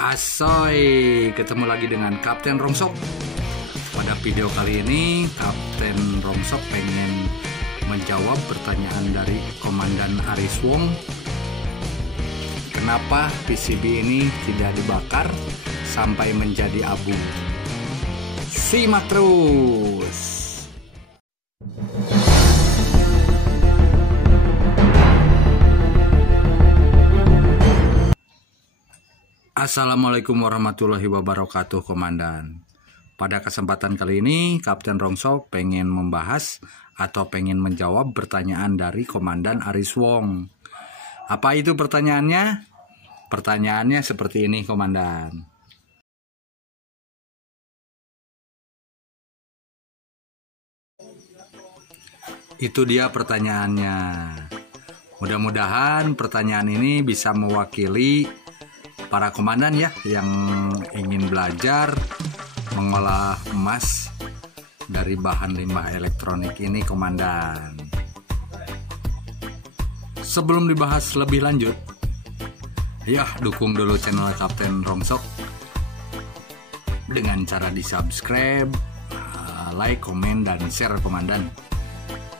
Asoy, ketemu lagi dengan Kapten Rongsok. Pada video kali ini, Kapten Rongsok pengen menjawab pertanyaan dari Komandan Aris Wong. Kenapa PCB ini tidak dibakar sampai menjadi abu? Simak terus. Assalamualaikum warahmatullahi wabarakatuh, Komandan. Pada kesempatan kali ini, Kapten Rongsok pengen membahas atau pengen menjawab pertanyaan dari Komandan Aris Wong. Apa itu pertanyaannya? Pertanyaannya seperti ini, Komandan. Itu dia pertanyaannya. Mudah-mudahan pertanyaan ini bisa mewakili para komandan ya yang ingin belajar mengolah emas dari bahan limbah elektronik ini, Komandan. Sebelum dibahas lebih lanjut, ya dukung dulu channel Kapten Rongsok dengan cara di subscribe, like, komen, dan share, Komandan,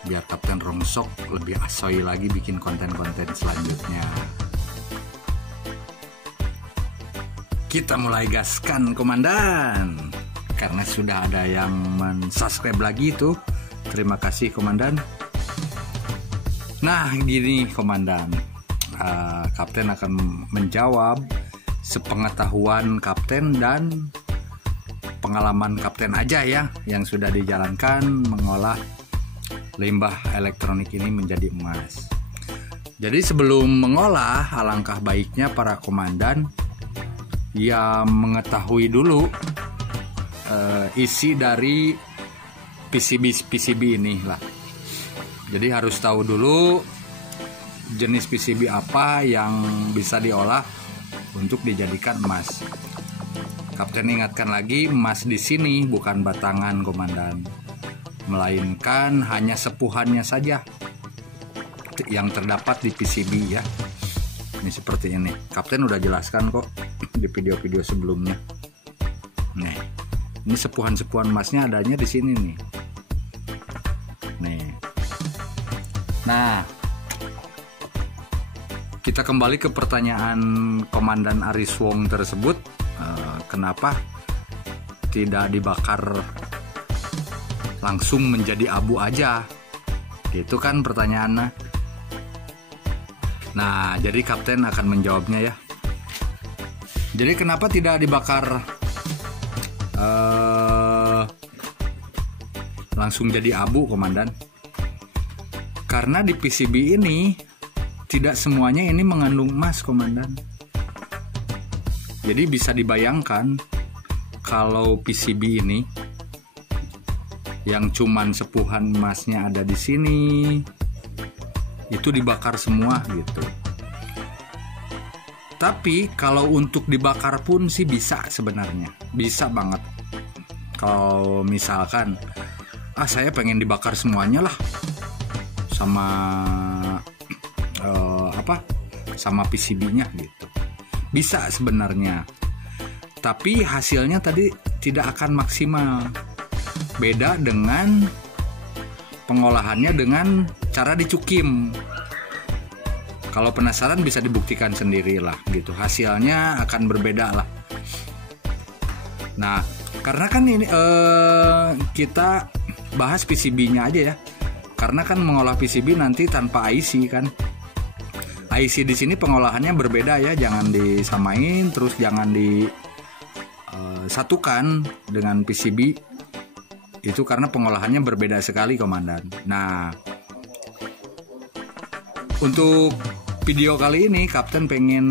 biar Kapten Rongsok lebih asoy lagi bikin konten-konten selanjutnya. Kita mulai gaskan, Komandan. Karena sudah ada yang mensubscribe lagi tuh. Terima kasih, Komandan. Nah, gini, Komandan. Kapten akan menjawab sepengetahuan Kapten dan pengalaman Kapten aja ya, yang sudah dijalankan mengolah limbah elektronik ini menjadi emas. Jadi sebelum mengolah, alangkah baiknya para komandan ya mengetahui dulu isi dari PCB ini lah. Jadi harus tahu dulu jenis PCB apa yang bisa diolah untuk dijadikan emas. Kapten ingatkan lagi, emas di sini bukan batangan, Komandan, melainkan hanya sepuhannya saja yang terdapat di PCB ya. Ini seperti ini. Kapten udah jelaskan kok di video-video sebelumnya. Nih, ini sepuhan-sepuhan emasnya adanya di sini nih. Nih. Nah, kita kembali ke pertanyaan Komandan Aris Wong tersebut. Kenapa tidak dibakar langsung menjadi abu aja? Itu kan pertanyaannya. Nah, jadi Kapten akan menjawabnya ya. Jadi kenapa tidak dibakar langsung jadi abu, Komandan? Karena di PCB ini tidak semuanya ini mengandung emas, Komandan. Jadi bisa dibayangkan kalau PCB ini yang cuman sepuhan emasnya ada di sini, itu dibakar semua gitu. Tapi kalau untuk dibakar pun sih bisa sebenarnya, bisa banget. Kalau misalkan, saya pengen dibakar semuanya lah, sama sama PCB-nya gitu. Bisa sebenarnya. Tapi hasilnya tadi tidak akan maksimal. Beda dengan pengolahannya dengan cara dicukim. Kalau penasaran bisa dibuktikan sendirilah gitu. Hasilnya akan berbeda lah. Nah, karena kan ini kita bahas PCB-nya aja ya. Karena kan mengolah PCB nanti tanpa IC kan. IC di sini pengolahannya berbeda ya, jangan disamain, terus jangan disatukan dengan PCB. Itu karena pengolahannya berbeda sekali, Komandan. Nah, untuk video kali ini Kapten pengen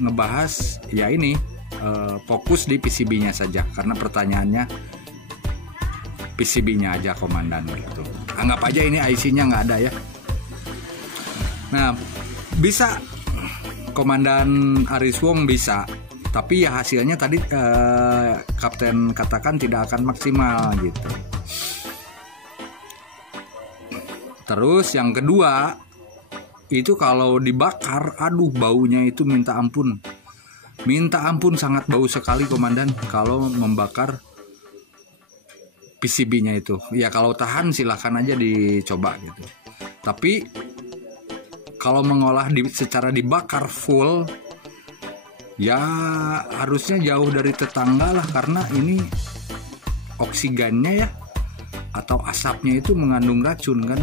ngebahas ya ini, fokus di PCB-nya saja, karena pertanyaannya PCB-nya aja, Komandan gitu. Anggap aja ini IC-nya nggak ada ya. Nah, bisa Komandan Aris Wong bisa, tapi ya hasilnya tadi Kapten katakan tidak akan maksimal gitu. Terus yang kedua, itu kalau dibakar, aduh baunya itu minta ampun. Minta ampun sangat bau sekali komandan kalau membakar PCB-nya itu. Ya kalau tahan silahkan aja dicoba gitu. Tapi kalau mengolah secara dibakar full, ya harusnya jauh dari tetangga lah, karena ini oksigennya ya atau asapnya itu mengandung racun kan.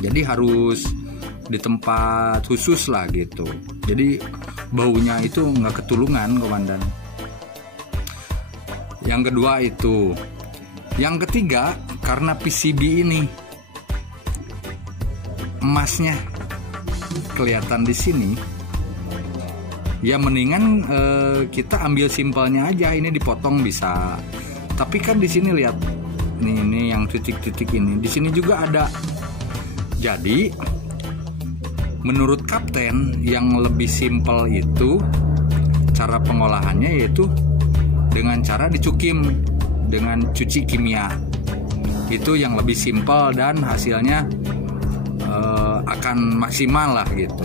Jadi harus di tempat khusus lah gitu. Jadi baunya itu nggak ketulungan komandan. Yang kedua itu. Yang ketiga, karena PCB ini emasnya kelihatan di sini, ya mendingan kita ambil simpelnya aja. Ini dipotong bisa. Tapi kan di sini lihat, ini yang titik-titik ini. Di sini juga ada. Jadi menurut kapten yang lebih simpel itu cara pengolahannya yaitu dengan cara dicukim dengan cuci kimia. Itu yang lebih simpel dan hasilnya akan maksimal lah gitu.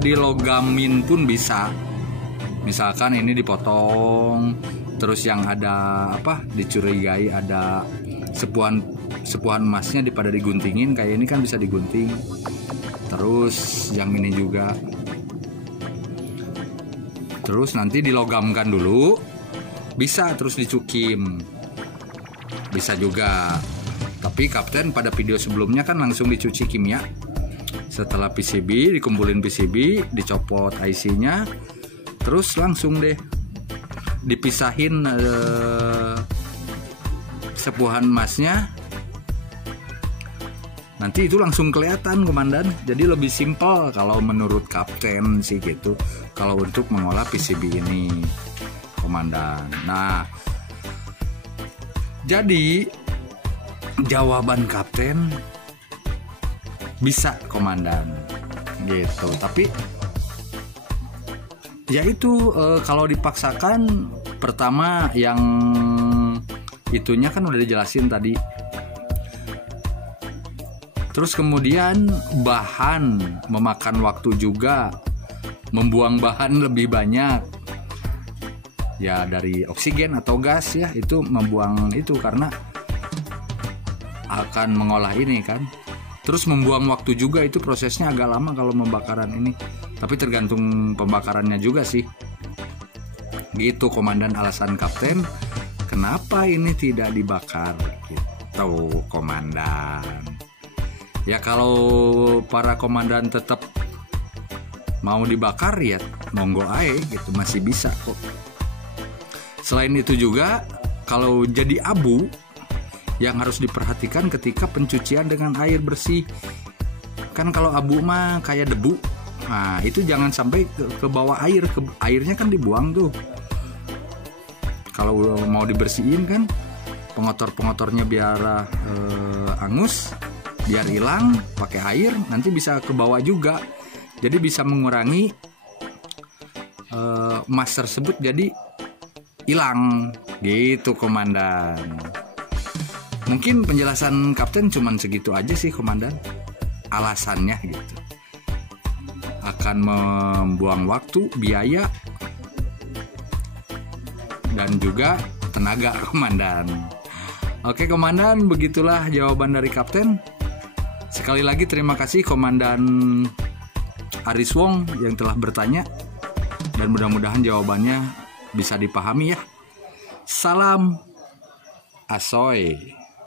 Dilogamin pun bisa. Misalkan ini dipotong, terus yang ada dicurigai ada sepuhan emasnya pada diguntingin, kayak ini kan bisa digunting. Terus yang ini juga. Terus nanti dilogamkan dulu, bisa terus dicukim, bisa juga. Tapi kapten pada video sebelumnya kan langsung dicuci kimia. Setelah PCB, dikumpulin PCB, dicopot IC-nya, terus langsung deh dipisahin sepuhan emasnya. Nanti itu langsung kelihatan komandan. Jadi lebih simpel kalau menurut kapten sih gitu, kalau untuk mengolah PCB ini komandan. Nah, jadi jawaban kapten bisa komandan gitu. Tapi ya itu kalau dipaksakan, pertama yang itunya kan udah dijelasin tadi. Terus kemudian bahan memakan waktu juga, membuang bahan lebih banyak ya, dari oksigen atau gas ya, itu membuang itu karena akan mengolah ini kan. Terus membuang waktu juga, itu prosesnya agak lama kalau pembakaran ini, tapi tergantung pembakarannya juga sih gitu komandan. Alasan kapten kenapa ini tidak dibakar gitu komandan. Ya kalau para komandan tetap mau dibakar ya monggo ae gitu, masih bisa kok. Selain itu juga kalau jadi abu, yang harus diperhatikan ketika pencucian dengan air bersih. Kan kalau abu mah kayak debu, nah itu jangan sampai ke bawah air, airnya kan dibuang tuh. Kalau mau dibersihin kan pengotor-pengotornya biar angus, biar hilang, pakai air, nanti bisa ke bawah juga. Jadi bisa mengurangi emas tersebut jadi hilang gitu komandan. Mungkin penjelasan kapten cuman segitu aja sih komandan. Alasannya gitu, akan membuang waktu, biaya, dan juga tenaga komandan. Oke komandan, begitulah jawaban dari kapten. Sekali lagi terima kasih Komandan Aris Wong yang telah bertanya, dan mudah-mudahan jawabannya bisa dipahami ya. Salam Asoy.